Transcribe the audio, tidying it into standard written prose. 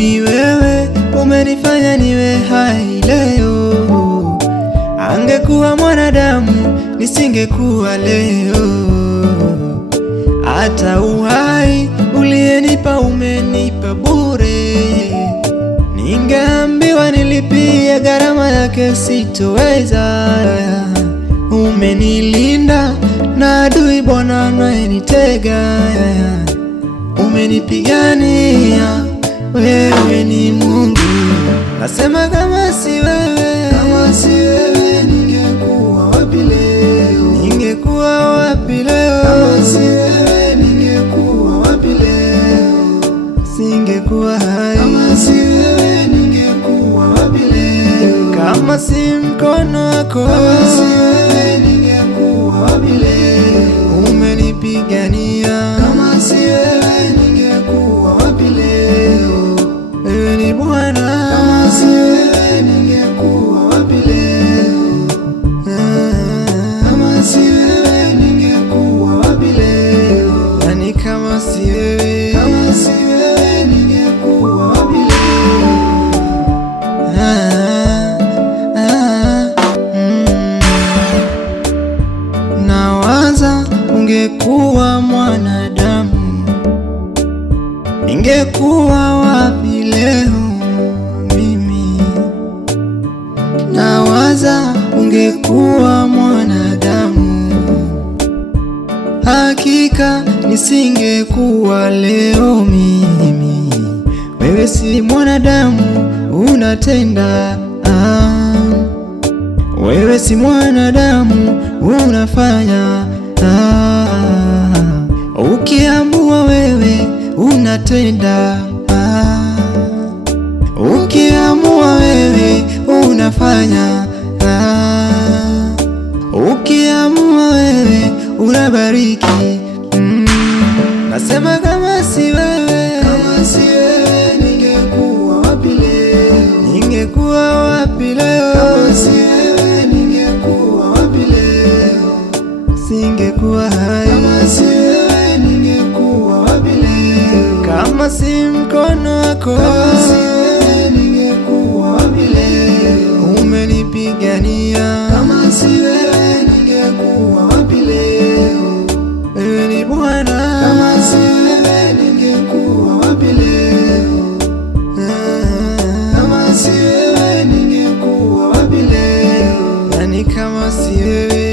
Ni wewe umenifanya niwe hai leo. Angekuwa mwanadamu nisingekuwa leo. Hata uhai ulienipa umenipa bure. Ningeambiwa nilipie gharama yake sitoweza. Umenilinda na adui Bwana anayenitega. Umenipigania, wewe ni Mungu. Nasema kama si wewe ningekuwa wapi leo? Ningekuwa wapi leo? Kama si wewe ningekuwa wapi leo? Singekuwa hai. Kama si wewe ningekuwa wapi leo? Kama si mkono wako, kama si wewe ningekuwa wapi leo? Umenipigania. Kama si wewe ningekuwa wapi leo? Wewe ni Bwana. Kama si wewe ningekuwa wapi leo? Kama si wewe ningekuwa wapi leo? Yani kama si wewe, kama si wewe ningekuwa wapi leo? Nawaza ungekuwa mwanadamu, ningekuwa wapi leo mimi? Nawaza ungekuwa mwanadamu, hakika nisingekuwa leo mimi. Wewe si mwanadamu unatenda, wewe si mwanadamu unafanya, ukiamua wewe unatenda, ukiamua wewe unafanya, ukiamua wewe unabariki. Nasema kama si wewe, kama si wewe ningekuwa wapi leo? Ningekuwa wapi leo? Kama si wewe ningekuwa wapi leo? Singekuwa hai. Kama si wewe ningekuwa wapi leo? Kama si mkono wako, kama si wewe ningekuwa wapi leo? Umenipigania. Kama si wewe ningekuwa wapi leo? Wewe ni Bwana. Kama si wewe ningekuwa wapi leo? Kama si wewe ningekuwa wapi leo? Yani kama si wewe